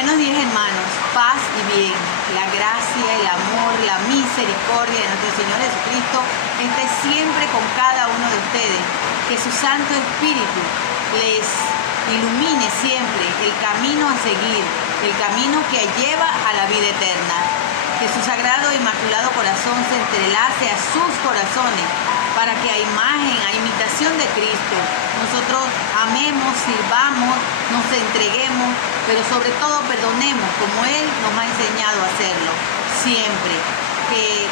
Buenos días, hermanos, paz y bien, la gracia, el amor, la misericordia de nuestro Señor Jesucristo esté siempre con cada uno de ustedes, que su Santo Espíritu les ilumine siempre el camino a seguir, el camino que lleva a la vida eterna, que su sagrado e inmaculado corazón se entrelace a sus corazones, para que a imagen, a imitación de Cristo, nosotros amemos, sirvamos, nos entreguemos, pero sobre todo perdonemos como Él nos ha enseñado a hacerlo, siempre. Que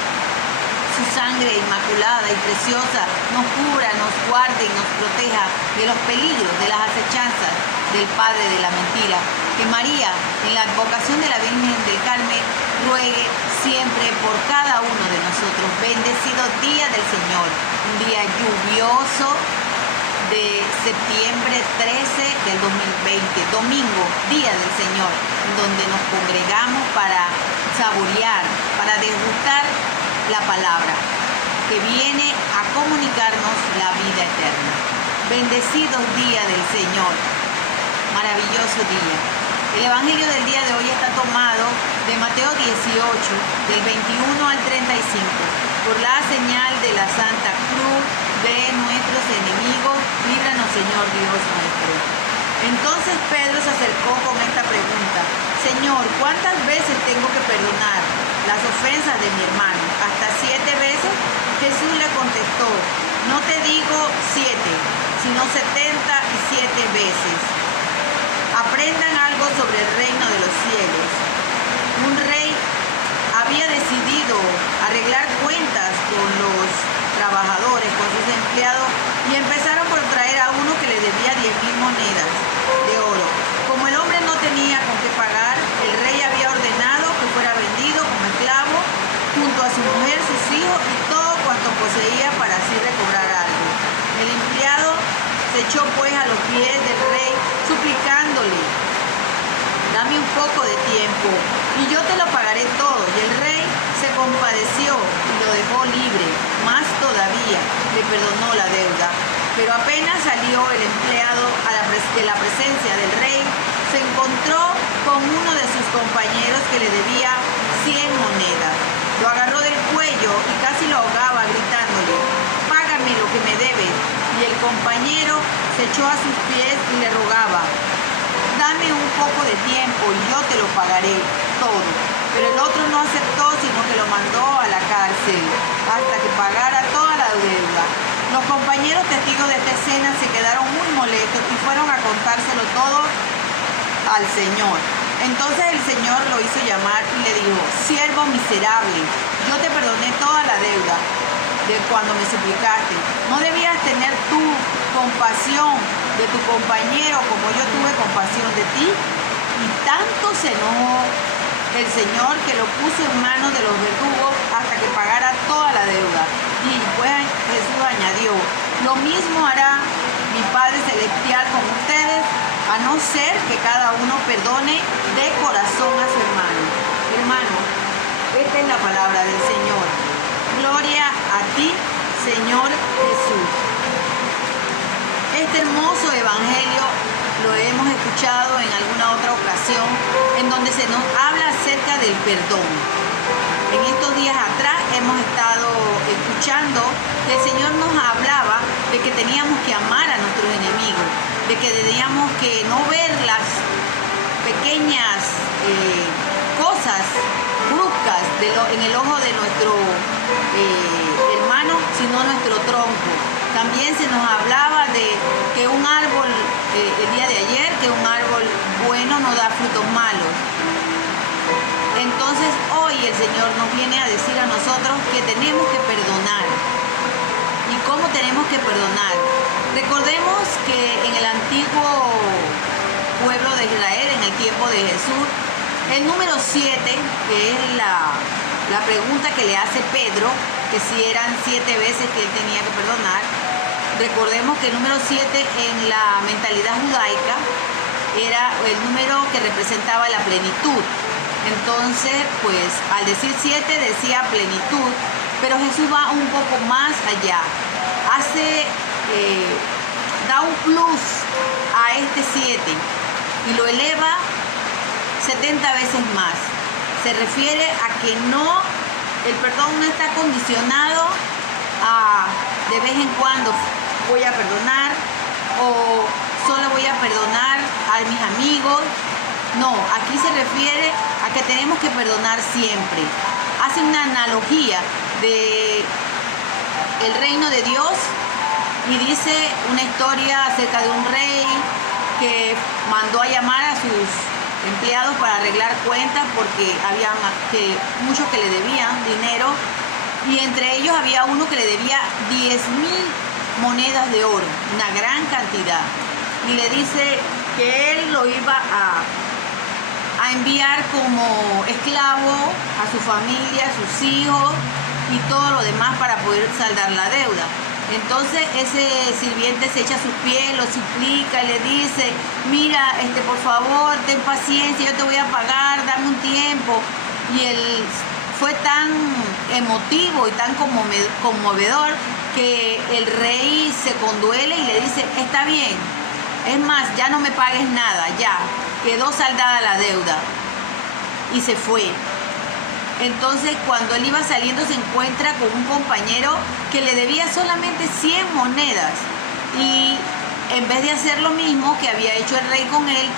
su sangre inmaculada y preciosa nos cubra, nos guarde y nos proteja de los peligros, de las acechanzas del Padre de la mentira. Que María, en la advocación de la Virgen del Carmen, ruegue siempre por cada uno de nosotros. Bendecido día del Señor, un día lluvioso de septiembre 13 del 2020, domingo, día del Señor, donde nos congregamos para saborear, para degustar la palabra que viene a comunicarnos la vida eterna. Bendecidos día del Señor, maravilloso día. El Evangelio del día de hoy está tomado de Mateo 18, del 21 al 35, por la señal de la Santa Cruz de nuestros enemigos, líbranos Señor Dios nuestro. Entonces Pedro se acercó con esta pregunta: Señor, ¿cuántas veces tengo que perdonar las ofensas de mi hermano? ¿Hasta 7 veces? Jesús le contestó: no te digo 7, sino 77 veces. Aprendan algo sobre el reino de los cielos. Un rey había decidido arreglar cuentas con los trabajadores, con sus empleados, y empezaron por traer a uno que le debía 10,000 monedas de oro. Como el hombre no tenía con qué pagar, el rey había ordenado que fuera vendido como esclavo junto a su mujer, sus hijos y todo cuanto poseía, para así recobrar algo. El empleado se echó pues a los pies del rey, suplicándole: dame un poco de tiempo y yo te lo pagaré todo. Y el rey se compadeció y lo dejó libre, más todavía le perdonó la deuda. Pero apenas salió el empleado de la presencia del rey, se encontró con uno de sus compañeros que le debía 100 monedas. Lo agarró del cuello y casi lo ahogaba, gritándole: págame lo que me debes. Y el compañero se echó a sus pies y le rogaba: dame un poco de tiempo y yo te lo pagaré todo. Pero el otro no aceptó, sino que lo mandó a la cárcel hasta que pagara toda la deuda. Los compañeros testigos de esta escena se quedaron muy molestos y fueron a contárselo todo al Señor. Entonces el Señor lo hizo llamar y le dijo: siervo miserable, yo te perdoné toda la deuda de cuando me suplicaste. ¿No debías tener tú compasión de tu compañero como yo tuve compasión de ti? Y tanto se enojó el Señor que lo puso en manos de los verdugos hasta que pagara toda la deuda. Y pues Jesús añadió: lo mismo hará mi Padre Celestial con ustedes, a no ser que cada uno perdone de corazón a su hermano. Hermano, esta es la palabra del Señor. Gloria a ti, Señor Jesús. Este hermoso evangelio lo hemos escuchado en alguna otra ocasión, en donde se nos habla acerca del perdón. En estos días atrás hemos estado escuchando que el Señor nos hablaba de que teníamos que amar a nuestros enemigos, de que teníamos que no ver las pequeñas cosas bruscas en el ojo de nuestro hermano, sino nuestro tronco. También se nos hablaba de que un árbol, el día de ayer, que un árbol bueno no da frutos malos. Entonces hoy el Señor nos viene a decir a nosotros que tenemos que perdonar. ¿Y cómo tenemos que perdonar? Recordemos que en el antiguo pueblo de Israel, en el tiempo de Jesús, el número 7, que es la pregunta que le hace Pedro, que si eran 7 veces que él tenía que perdonar. Recordemos que el número 7 en la mentalidad judaica era el número que representaba la plenitud. Entonces, pues al decir 7 decía plenitud, pero Jesús va un poco más allá. Da un plus a este 7 y lo eleva 70 70 veces más. Se refiere a que no, el perdón no está condicionado a de vez en cuando voy a perdonar o solo voy a perdonar a mis amigos. No, aquí se refiere a que tenemos que perdonar siempre. Hace una analogía de el reino de Dios y dice una historia acerca de un rey que mandó a llamar a sus empleados para arreglar cuentas porque había muchos que le debían dinero, y entre ellos había uno que le debía 10,000 monedas de oro, una gran cantidad, y le dice que él lo iba a enviar como esclavo a su familia, a sus hijos y todo lo demás para poder saldar la deuda. Entonces ese sirviente se echa a sus pies, lo suplica y le dice: mira, por favor, ten paciencia, yo te voy a pagar, dame un tiempo. Y él fue tan emotivo y tan conmovedor que el rey se conduele y le dice: está bien, es más, ya no me pagues nada, ya, quedó saldada la deuda. Y se fue. Entonces, cuando él iba saliendo, se encuentra con un compañero que le debía solamente 100 monedas. Y en vez de hacer lo mismo que había hecho el rey con él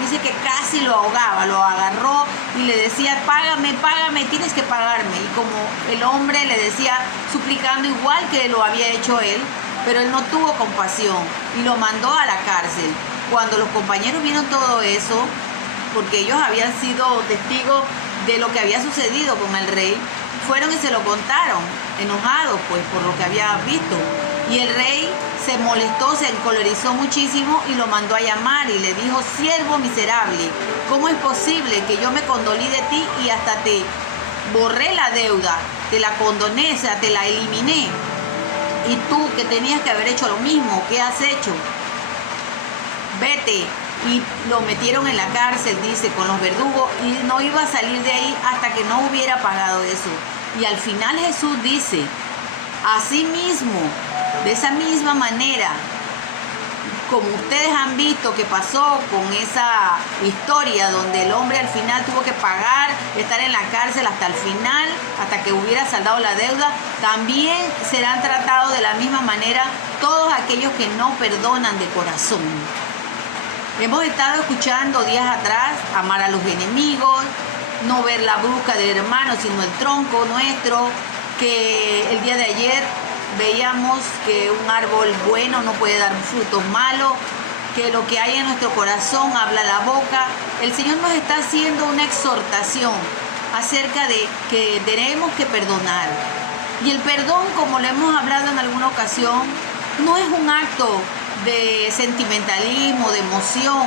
dice que casi lo ahogaba, lo agarró y le decía: págame, págame, tienes que pagarme. Y como el hombre le decía, suplicando igual que lo había hecho él, pero él no tuvo compasión y lo mandó a la cárcel. Cuando los compañeros vieron todo eso, porque ellos habían sido testigos de lo que había sucedido con el rey, fueron y se lo contaron, enojados pues por lo que había visto. Y el rey se molestó, se encolerizó muchísimo y lo mandó a llamar y le dijo: siervo miserable, ¿cómo es posible que yo me condolí de ti y hasta te borré la deuda, te la condoné, o sea, te la eliminé? Y tú, que tenías que haber hecho lo mismo, ¿qué has hecho? Vete. Y lo metieron en la cárcel, dice, con los verdugos, y no iba a salir de ahí hasta que no hubiera pagado eso. Y al final Jesús dice: así mismo, de esa misma manera, como ustedes han visto que pasó con esa historia donde el hombre al final tuvo que pagar, estar en la cárcel hasta el final, hasta que hubiera saldado la deuda, también serán tratados de la misma manera todos aquellos que no perdonan de corazón. Hemos estado escuchando días atrás: amar a los enemigos, no ver la bruca del hermano, sino el tronco nuestro, que el día de ayer veíamos que un árbol bueno no puede dar frutos malos, que lo que hay en nuestro corazón habla la boca. El Señor nos está haciendo una exhortación acerca de que tenemos que perdonar. Y el perdón, como lo hemos hablado en alguna ocasión, no es un acto de sentimentalismo, de emoción.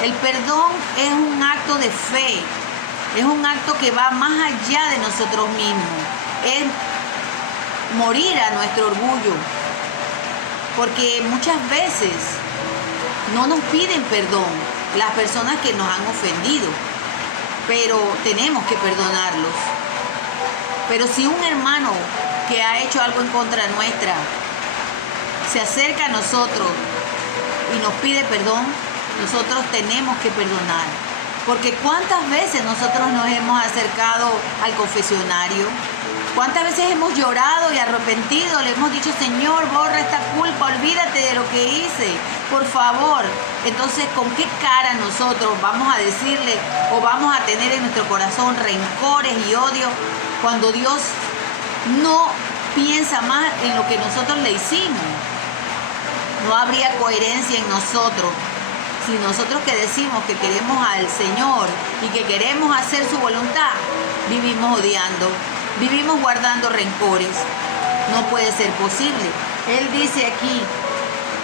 El perdón es un acto de fe, es un acto que va más allá de nosotros mismos, es morir a nuestro orgullo, porque muchas veces no nos piden perdón las personas que nos han ofendido, pero tenemos que perdonarlos. Pero si un hermano que ha hecho algo en contra nuestra se acerca a nosotros y nos pide perdón, nosotros tenemos que perdonar. Porque ¿cuántas veces nosotros nos hemos acercado al confesionario? ¿Cuántas veces hemos llorado y arrepentido? Le hemos dicho: Señor, borra esta culpa, olvídate de lo que hice, por favor. Entonces, ¿con qué cara nosotros vamos a decirle o vamos a tener en nuestro corazón rencores y odio cuando Dios no piensa más en lo que nosotros le hicimos? No habría coherencia en nosotros si nosotros que decimos que queremos al Señor y que queremos hacer su voluntad, vivimos odiando, vivimos guardando rencores. No puede ser posible. Él dice aquí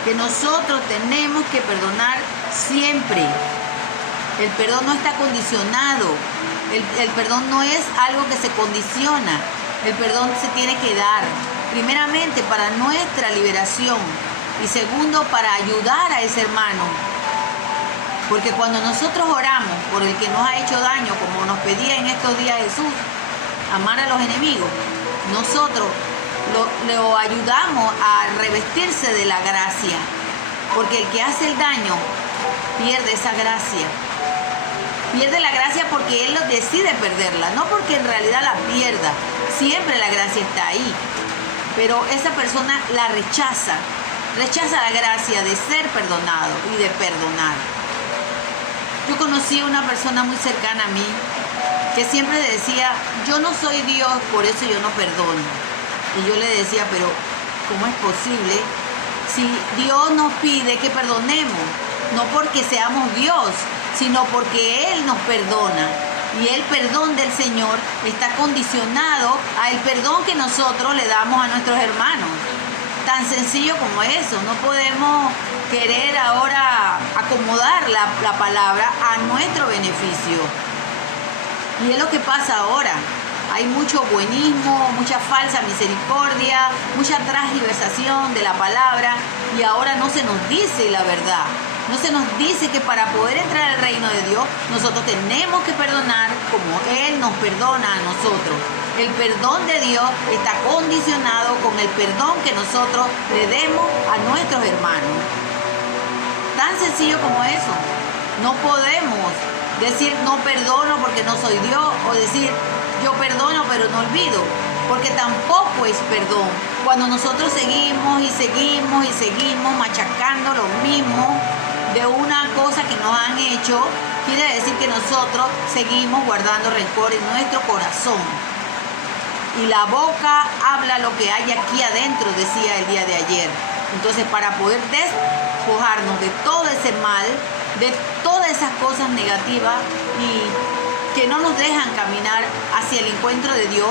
que nosotros tenemos que perdonar siempre. El perdón no está condicionado. El perdón no es algo que se condiciona. El perdón se tiene que dar, primeramente, para nuestra liberación. Y segundo, para ayudar a ese hermano. Porque cuando nosotros oramos por el que nos ha hecho daño, como nos pedía en estos días Jesús, amar a los enemigos, nosotros lo ayudamos a revestirse de la gracia. Porque el que hace el daño pierde esa gracia. Pierde la gracia porque él decide perderla, no porque en realidad la pierda. Siempre la gracia está ahí. Pero esa persona la rechaza la gracia de ser perdonado y de perdonar. Yo conocí a una persona muy cercana a mí que siempre decía, yo no soy Dios, por eso yo no perdono. Y yo le decía, pero ¿cómo es posible si Dios nos pide que perdonemos? No porque seamos Dios, sino porque Él nos perdona. Y el perdón del Señor está condicionado al perdón que nosotros le damos a nuestros hermanos. Tan sencillo como eso. No podemos querer ahora acomodar la palabra a nuestro beneficio. Y es lo que pasa ahora. Hay mucho buenismo, mucha falsa misericordia, mucha transgiversación de la palabra, y ahora no se nos dice la verdad. No se nos dice que para poder entrar al reino de Dios, nosotros tenemos que perdonar como Él nos perdona a nosotros. El perdón de Dios está condicionado con el perdón que nosotros le demos a nuestros hermanos. Tan sencillo como eso. No podemos decir no perdono porque no soy Dios, o decir yo perdono pero no olvido, porque tampoco es perdón. Cuando nosotros seguimos y seguimos y seguimos machacando lo mismo de una cosa que nos han hecho, quiere decir que nosotros seguimos guardando rencor en nuestro corazón. Y la boca habla lo que hay aquí adentro, decía el día de ayer. Entonces, para poder despojarnos de todo ese mal, de todas esas cosas negativas y que no nos dejan caminar hacia el encuentro de Dios,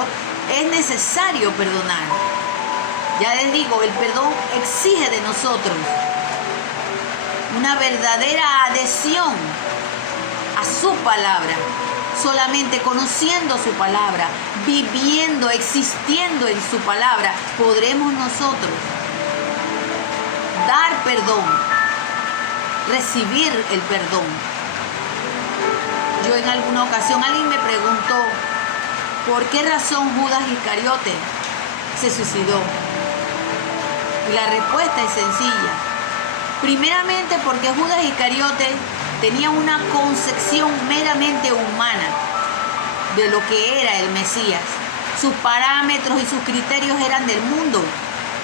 es necesario perdonar. Ya les digo, el perdón exige de nosotros una verdadera adhesión a su palabra. Solamente conociendo su palabra, viviendo, existiendo en su palabra, podremos nosotros dar perdón, recibir el perdón. Yo en alguna ocasión, alguien me preguntó por qué razón Judas Iscariote se suicidó. Y la respuesta es sencilla. Primeramente porque Judas Iscariote tenía una concepción meramente humana de lo que era el Mesías. Sus parámetros y sus criterios eran del mundo.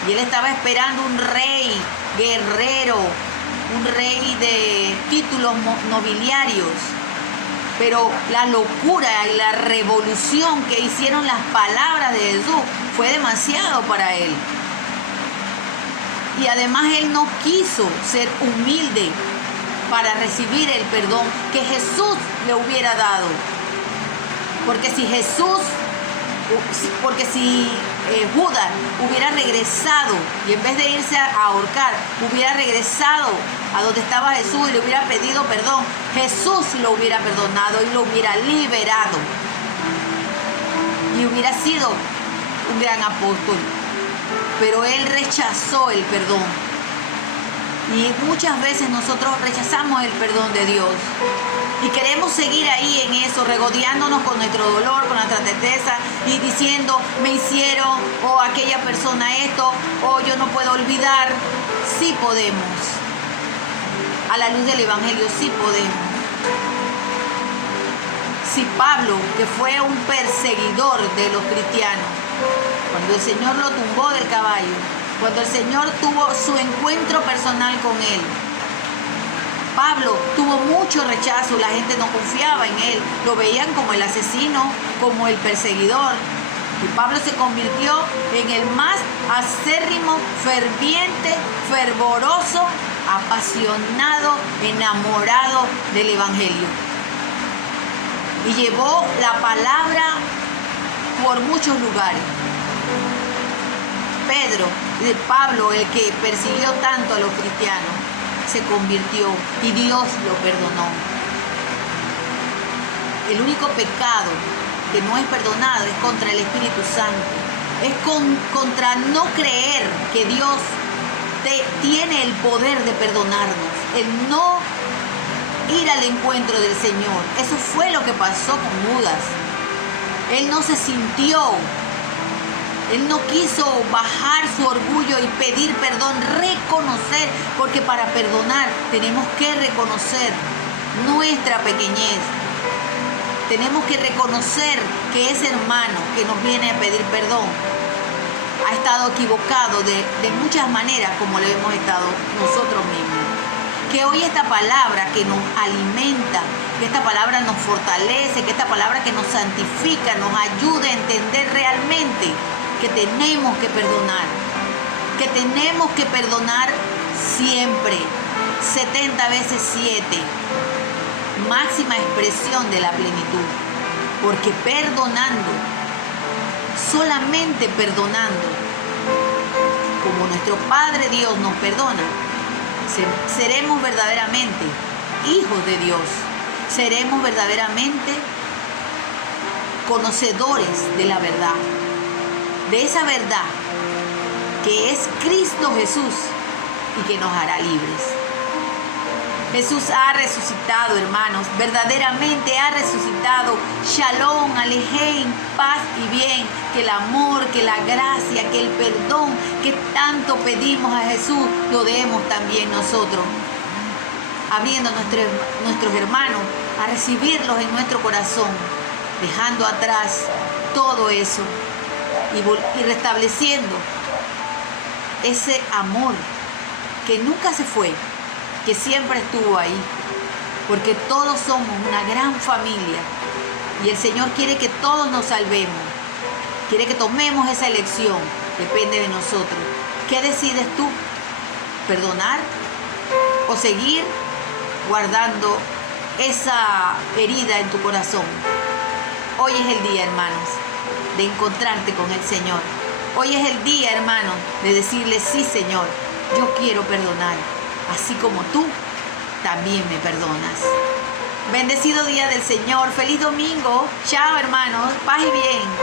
Y él estaba esperando un rey guerrero, un rey de títulos nobiliarios. Pero la locura y la revolución que hicieron las palabras de Jesús fue demasiado para él. Y además él no quiso ser humilde para recibir el perdón que Jesús le hubiera dado. Porque si Judas hubiera regresado y en vez de irse a ahorcar, hubiera regresado a donde estaba Jesús y le hubiera pedido perdón, Jesús lo hubiera perdonado y lo hubiera liberado. Y hubiera sido un gran apóstol. Pero él rechazó el perdón. Y muchas veces nosotros rechazamos el perdón de Dios. Y queremos seguir ahí en eso, regodeándonos con nuestro dolor, con nuestra tristeza y diciendo, me hicieron, o aquella persona esto, o yo no puedo olvidar. Sí podemos. A la luz del Evangelio sí podemos. Si Pablo, que fue un perseguidor de los cristianos, cuando el Señor lo tumbó del caballo, cuando el Señor tuvo su encuentro personal con él, Pablo tuvo mucho rechazo, la gente no confiaba en él, lo veían como el asesino, como el perseguidor. Y Pablo se convirtió en el más acérrimo, ferviente, fervoroso, apasionado, enamorado del Evangelio. Y llevó la palabra por muchos lugares. Pablo, el que persiguió tanto a los cristianos, se convirtió y Dios lo perdonó. El único pecado que no es perdonado es contra el Espíritu Santo. Es contra no creer que Dios tiene el poder de perdonarnos. El no ir al encuentro del Señor. Eso fue lo que pasó con Judas. Él no se sintió. Él no quiso bajar su orgullo y pedir perdón, reconocer, porque para perdonar tenemos que reconocer nuestra pequeñez, Tenemos que reconocer que ese hermano que nos viene a pedir perdón ha estado equivocado de muchas maneras, como lo hemos estado nosotros mismos. Que hoy esta palabra que nos alimenta, que esta palabra nos fortalece, que esta palabra que nos santifica, nos ayude a entender realmente que tenemos que perdonar. Que tenemos que perdonar siempre, 70 veces 7. Máxima expresión de la plenitud. Porque perdonando, solamente perdonando, como nuestro Padre Dios nos perdona, seremos verdaderamente hijos de Dios. Seremos verdaderamente conocedores de la verdad. De esa verdad que es Cristo Jesús y que nos hará libres. Jesús ha resucitado, hermanos, verdaderamente ha resucitado. Shalom, Alejem, paz y bien, que el amor, que la gracia, que el perdón que tanto pedimos a Jesús, lo demos también nosotros, abriendo nuestros hermanos a recibirlos en nuestro corazón, dejando atrás todo eso y restableciendo ese amor que nunca se fue, que siempre estuvo ahí, porque todos somos una gran familia y el Señor quiere que todos nos salvemos, quiere que tomemos esa elección, depende de nosotros. ¿Qué decides tú? ¿Perdonar o seguir guardando esa herida en tu corazón? Hoy es el día, hermanos, de encontrarte con el Señor. Hoy es el día, hermanos, de decirle: sí, Señor, yo quiero perdonar. Así como tú también me perdonas. Bendecido día del Señor. Feliz domingo. Chao, hermanos. Paz y bien.